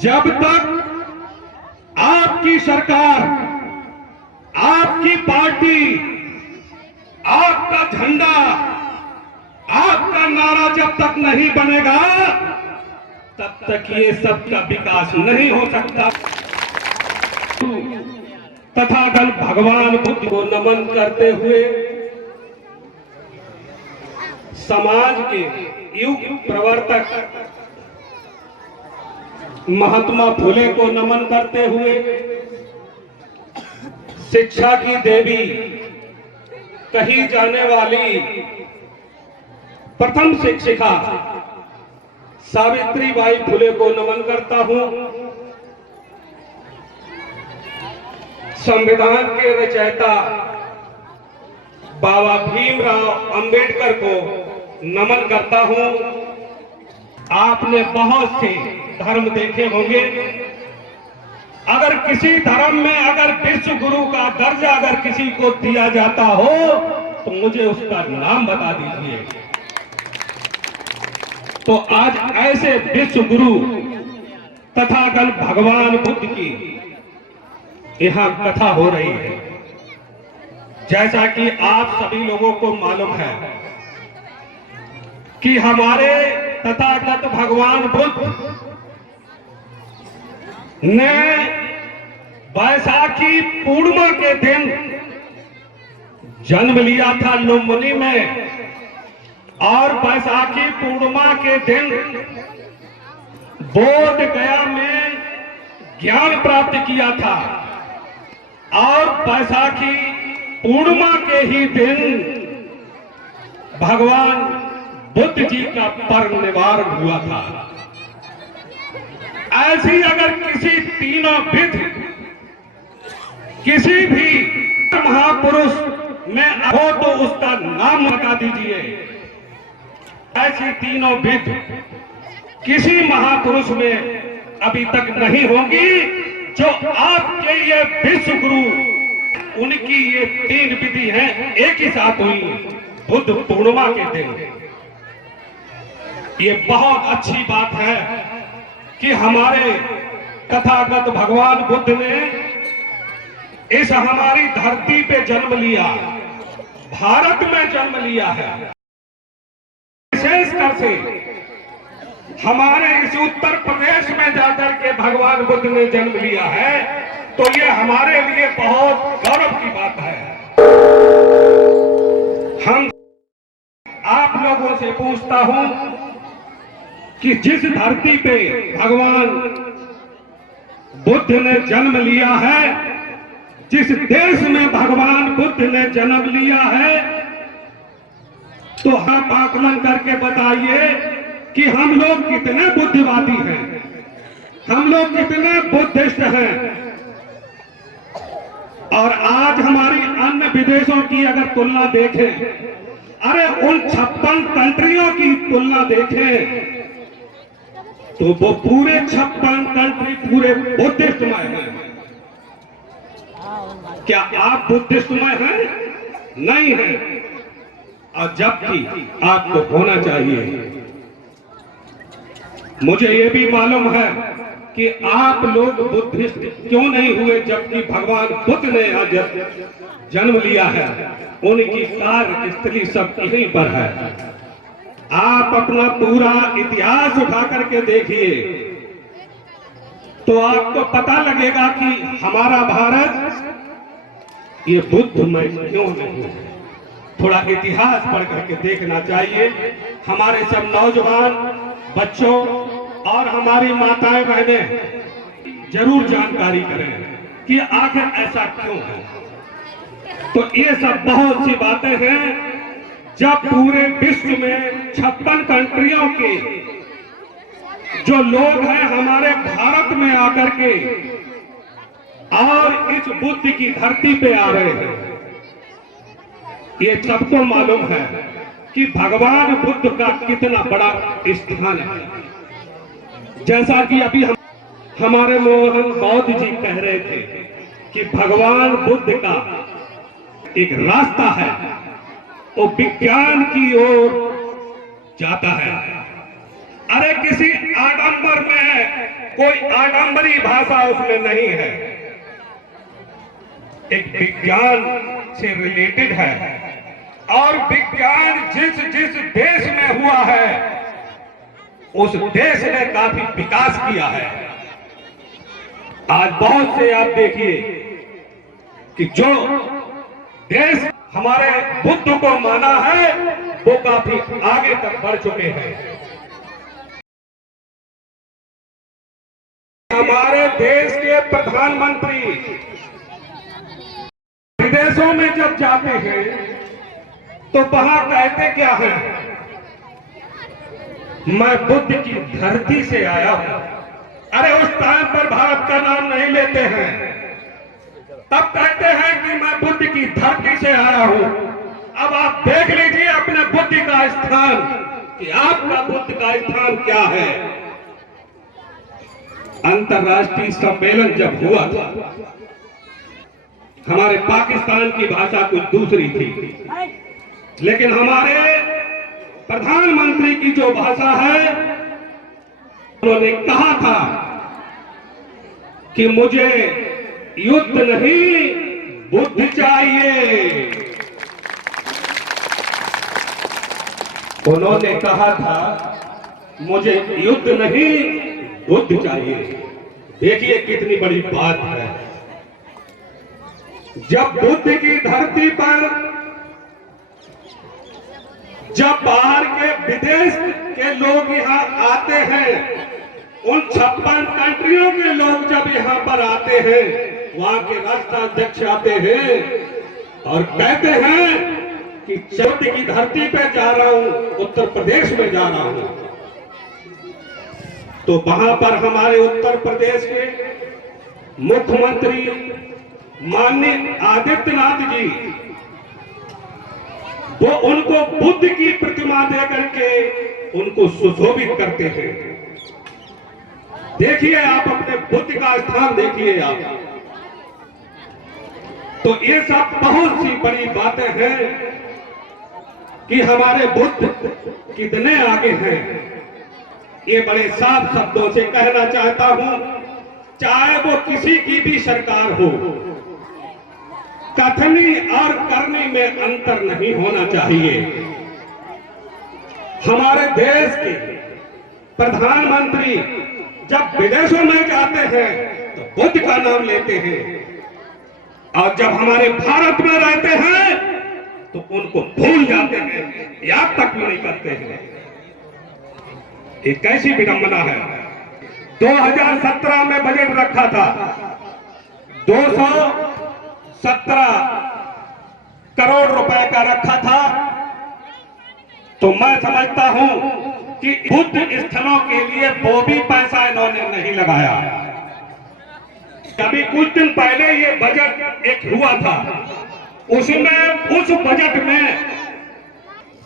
जब तक आपकी सरकार, आपकी पार्टी, आपका झंडा, आपका नारा जब तक नहीं बनेगा तब तक ये सबका विकास नहीं हो सकता। तथागत भगवान बुद्ध को नमन करते हुए समाज के युग प्रवर्तक महात्मा फुले को नमन करते हुए शिक्षा की देवी कही जाने वाली प्रथम शिक्षिका सावित्रीबाई फुले को नमन करता हूं। संविधान के रचयिता बाबा भीमराव अंबेडकर को नमन करता हूं। आपने बहुत से धर्म देखे होंगे। अगर किसी धर्म में अगर विश्व गुरु का दर्जा अगर किसी को दिया जाता हो तो मुझे उसका नाम बता दीजिए। तो आज ऐसे विश्व गुरु तथागत भगवान बुद्ध की यहां कथा हो रही है। जैसा कि आप सभी लोगों को मालूम है कि हमारे तथागत भगवान बुद्ध ने बैसाखी पूर्णिमा के दिन जन्म लिया था लुम्बिनी में, और बैसाखी पूर्णिमा के दिन बोध गया में ज्ञान प्राप्त किया था, और बैसाखी पूर्णिमा के ही दिन भगवान बुद्ध जी का परिनिर्वाण हुआ था। ऐसी अगर किसी तीनों विध किसी भी महापुरुष में हो तो उसका नाम बता दीजिए। ऐसी तीनों विध किसी महापुरुष में अभी तक नहीं होंगी जो आपके ये विश्व गुरु उनकी ये तीन विधि है एक ही साथ हुई बुद्ध पूर्णिमा के दिन। ये बहुत अच्छी बात है कि हमारे तथागत भगवान बुद्ध ने इस हमारी धरती पे जन्म लिया, भारत में जन्म लिया है। विशेषकर से हमारे इस उत्तर प्रदेश में जाकर के भगवान बुद्ध ने जन्म लिया है, तो ये हमारे लिए बहुत गौरव की बात है। हम आप लोगों से पूछता हूं कि जिस धरती पे भगवान बुद्ध ने जन्म लिया है, जिस देश में भगवान बुद्ध ने जन्म लिया है, तो आप आकलन करके बताइए कि हम लोग कितने बुद्धिवादी हैं, हम लोग कितने बुद्धिस्ट हैं। और आज हमारी अन्य विदेशों की अगर तुलना देखें, अरे उन 56 कंट्रियों की तुलना देखें तो वो पूरे 56 कंट्री पूरे बुद्धिस्टमय हैं। क्या आप बुद्धिस्टमय हैं? नहीं है। और जबकि आपको होना चाहिए। मुझे ये भी मालूम है कि आप लोग बुद्धिस्ट क्यों नहीं हुए, जबकि भगवान बुद्ध ने आज जन्म लिया है, उनकी कार्यस्थली सब यहीं पर है। आप अपना पूरा इतिहास उठा करके देखिए तो आपको पता लगेगा कि हमारा भारत ये बुद्धमय क्यों नहीं है। थोड़ा इतिहास पढ़ करके देखना चाहिए। हमारे सब नौजवान बच्चों और हमारी माताएं बहनें जरूर जानकारी करें कि आखिर ऐसा क्यों है। तो ये सब बहुत सी बातें हैं। जब पूरे विश्व में 56 कंट्रियों के जो लोग हैं हमारे भारत में आकर के और इस बुद्ध की धरती पे आ रहे हैं, ये सबको मालूम है कि भगवान बुद्ध का कितना बड़ा स्थान है। जैसा कि अभी हमारे मोहन बौद्ध जी कह रहे थे कि भगवान बुद्ध का एक रास्ता है, वो विज्ञान की ओर जाता है। अरे किसी आडंबर में कोई आडंबरी भाषा उसमें नहीं है, एक विज्ञान से रिलेटेड है। और विज्ञान जिस जिस देश में हुआ है उस देश ने काफी विकास किया है। आज बहुत से आप देखिए कि जो देश हमारे बुद्ध को माना है वो काफी आगे तक बढ़ चुके हैं। हमारे देश के प्रधानमंत्री विदेशों में जब जाते हैं तो वहां कहते क्या है, मैं बुद्ध की धरती से आया हूं। अरे उस टाइम पर भारत का नाम नहीं लेते हैं, तब कहते हैं कि मैं बुद्ध की धरती से आया हूं। अब आप देख लीजिए अपने बुद्ध का स्थान कि आपका बुद्ध का स्थान क्या है। अंतर्राष्ट्रीय सम्मेलन जब हुआ था, हमारे पाकिस्तान की भाषा कुछ दूसरी थी, लेकिन हमारे प्रधानमंत्री की जो भाषा है, उन्होंने कहा था कि मुझे युद्ध नहीं बुद्ध चाहिए। उन्होंने कहा था मुझे युद्ध नहीं बुद्ध चाहिए। देखिए कितनी बड़ी बात है। जब बुद्ध की धरती पर जब बाहर के विदेश के लोग यहाँ आते हैं, उन 56 कंट्रियों के लोग जब यहाँ पर आते हैं, वहां के राष्ट्राध्यक्ष आते हैं और कहते हैं कि बुद्ध की धरती पे जा रहा हूं, उत्तर प्रदेश में जा रहा हूं, तो वहां पर हमारे उत्तर प्रदेश के मुख्यमंत्री माननीय आदित्यनाथ जी वो उनको बुद्ध की प्रतिमा दे करके उनको सुशोभित करते हैं। देखिए आप अपने बुद्ध का स्थान देखिए आप। तो ये सब बहुत सी बड़ी बातें हैं कि हमारे बुद्ध कितने आगे हैं। ये बड़े साफ शब्दों से कहना चाहता हूं, चाहे वो किसी की भी सरकार हो, कथनी और करनी में अंतर नहीं होना चाहिए। हमारे देश के प्रधानमंत्री जब विदेशों में जाते हैं तो बुद्ध का नाम लेते हैं, और जब हमारे भारत में रहते हैं तो उनको भूल जाते हैं, याद तक भी नहीं करते हैं। ये कैसी विडंबना है। 2017 में बजट रखा था 217 करोड़ रुपए का रखा था, तो मैं समझता हूं कि बुद्ध स्थलों के लिए वो भी पैसा इन्होंने नहीं लगाया। अभी कुछ दिन पहले ये बजट एक हुआ था, उसमें उस बजट में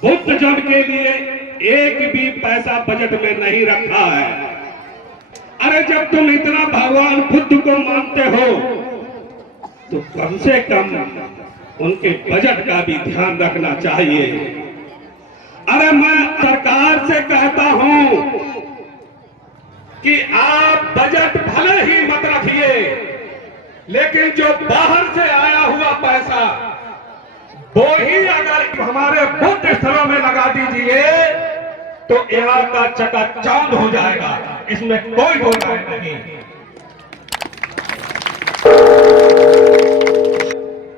बुद्ध जन के लिए एक भी पैसा बजट में नहीं रखा है। अरे जब तुम इतना भगवान बुद्ध को मानते हो तो कम से कम उनके बजट का भी ध्यान रखना चाहिए। अरे मैं सरकार से कहता हूं कि आप बजट भले ही मत रखिए, लेकिन जो बाहर से आया हुआ पैसा वो ही अगर हमारे बुद्ध स्थलों में लगा दीजिए तो यहाँ का चकाचौंध हो जाएगा, इसमें कोई दो राय नहीं।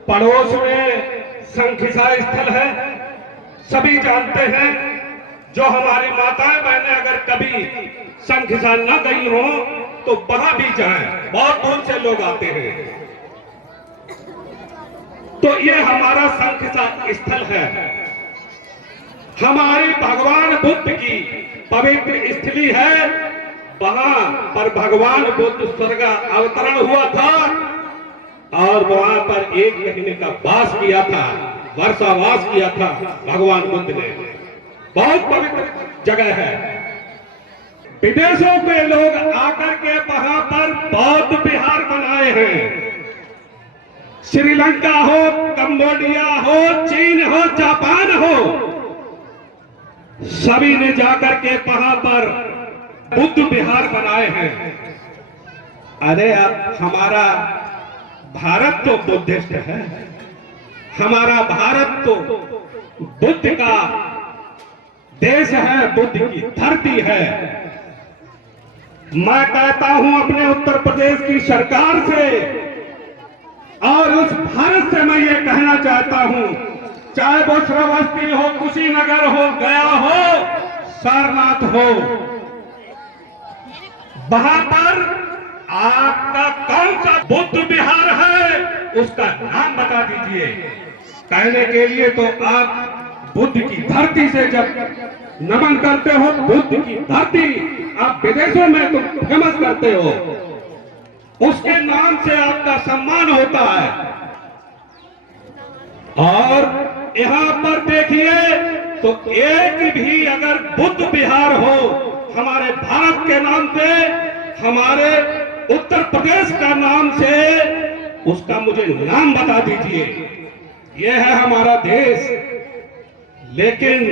पड़ोस में संखिसा स्थल है, सभी जानते हैं। जो हमारी माताएं बहनें अगर कभी संखिसा न गई हो तो वहां भी जाएं, बहुत दूर से लोग आते हैं। तो ये हमारा संखिसा स्थल है, हमारी भगवान बुद्ध की पवित्र स्थली है। वहां पर भगवान बुद्ध स्वर्ग अवतरण हुआ था और वहां पर 1 महीने का वास किया था, वर्षावास किया था भगवान बुद्ध ने। बहुत पवित्र जगह है। विदेशों के लोग आकर के वहां पर बौद्ध विहार बनाए हैं। श्रीलंका हो, कंबोडिया हो, चीन हो, जापान हो, सभी ने जाकर के वहां पर बुद्ध विहार बनाए हैं। अरे अब हमारा भारत तो बुद्धिस्ट है, हमारा भारत तो बुद्ध का देश है, बुद्ध की धरती है। मैं कहता हूं अपने उत्तर प्रदेश की सरकार से और उस भारत से मैं ये कहना चाहता हूं, चाहे वो श्रावस्ती हो, कुशीनगर हो, गया हो, सारनाथ हो, वहां पर आपका कौन सा बुद्ध विहार है उसका नाम बता दीजिए। कहने के लिए तो आप बुद्ध की धरती से जब नमन करते हो, बुद्ध की धरती आप विदेशों में तो फेमस करते हो, उसके नाम से आपका सम्मान होता है। और यहाँ पर देखिए तो एक भी अगर बुद्ध विहार हो हमारे भारत के नाम से, हमारे उत्तर प्रदेश का नाम से, उसका मुझे नाम बता दीजिए। यह है हमारा देश। लेकिन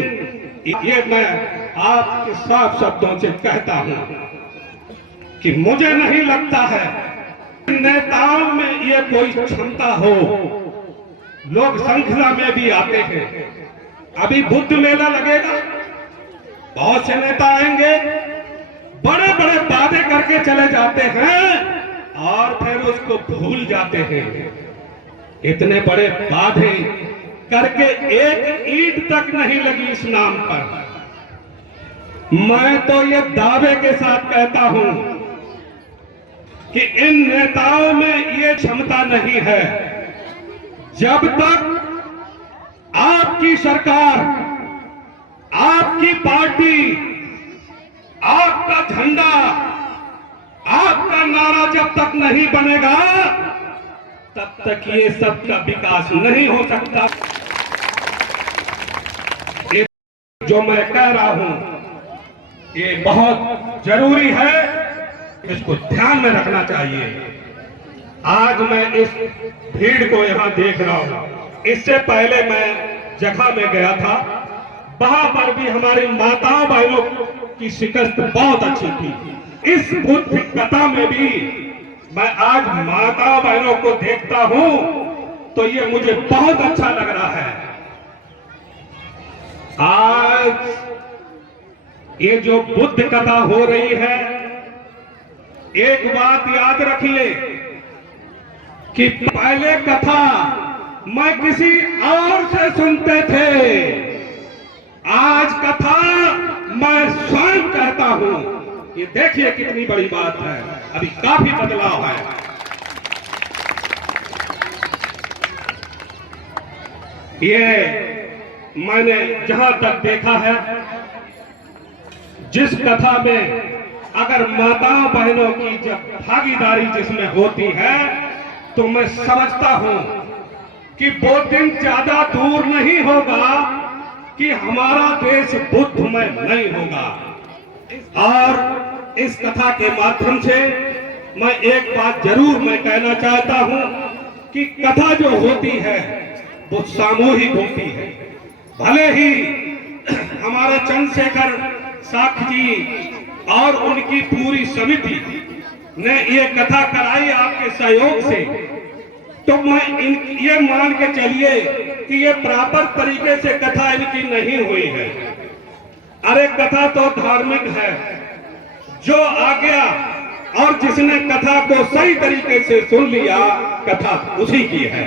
ये मैं आपके साफ शब्दों से कहता हूं कि मुझे नहीं लगता है नेताओं में ये कोई क्षमता हो। लोग श्रृंखला में भी आते हैं, अभी बुद्ध मेला लगेगा, बहुत से नेता आएंगे, बड़े बड़े वादे करके चले जाते हैं और फिर उसको भूल जाते हैं। इतने बड़े वादे करके एक ईंट तक नहीं लगी इस नाम पर। मैं तो ये दावे के साथ कहता हूं कि इन नेताओं में ये क्षमता नहीं है। जब तक आपकी सरकार, आपकी पार्टी, आपका झंडा, आपका नारा जब तक नहीं बनेगा, तब तक ये सबका विकास नहीं हो सकता। ये जो मैं कह रहा हूं ये बहुत जरूरी है, इसको ध्यान में रखना चाहिए। आज मैं इस भीड़ को यहाँ देख रहा हूँ, इससे पहले मैं जगह में गया था, वहां पर भी हमारी माताओं बहनों की शिकस्त बहुत अच्छी थी। इस बुद्ध कथा में भी मैं आज माताओं बहनों को देखता हूं तो ये मुझे बहुत अच्छा लग रहा है। आज ये जो बुद्ध कथा हो रही है, एक बात याद रखिए कि पहले कथा मैं किसी और से सुनते थे, आज कथा मैं स्वयं कहता हूं। ये देखिए कितनी बड़ी बात है, अभी काफी बदलाव है। ये मैंने जहां तक देखा है, जिस कथा में अगर माताओं बहनों की जब भागीदारी जिसमें होती है तो मैं समझता हूं कि वो दिन ज्यादा दूर नहीं होगा कि हमारा देश बुद्धमय नहीं होगा। और इस कथा के माध्यम से मैं एक बात जरूर मैं कहना चाहता हूं कि कथा जो होती है वो सामूहिक होती है। भले ही हमारे चंद्रशेखर साखी जी और उनकी पूरी समिति ने ये कथा कराई आपके सहयोग से, तो मैं ये मान के चलिए कि ये प्रॉपर तरीके से कथा इनकी नहीं हुई है। अरे कथा तो धार्मिक है, जो आ गया और जिसने कथा को सही तरीके से सुन लिया, कथा उसी की है।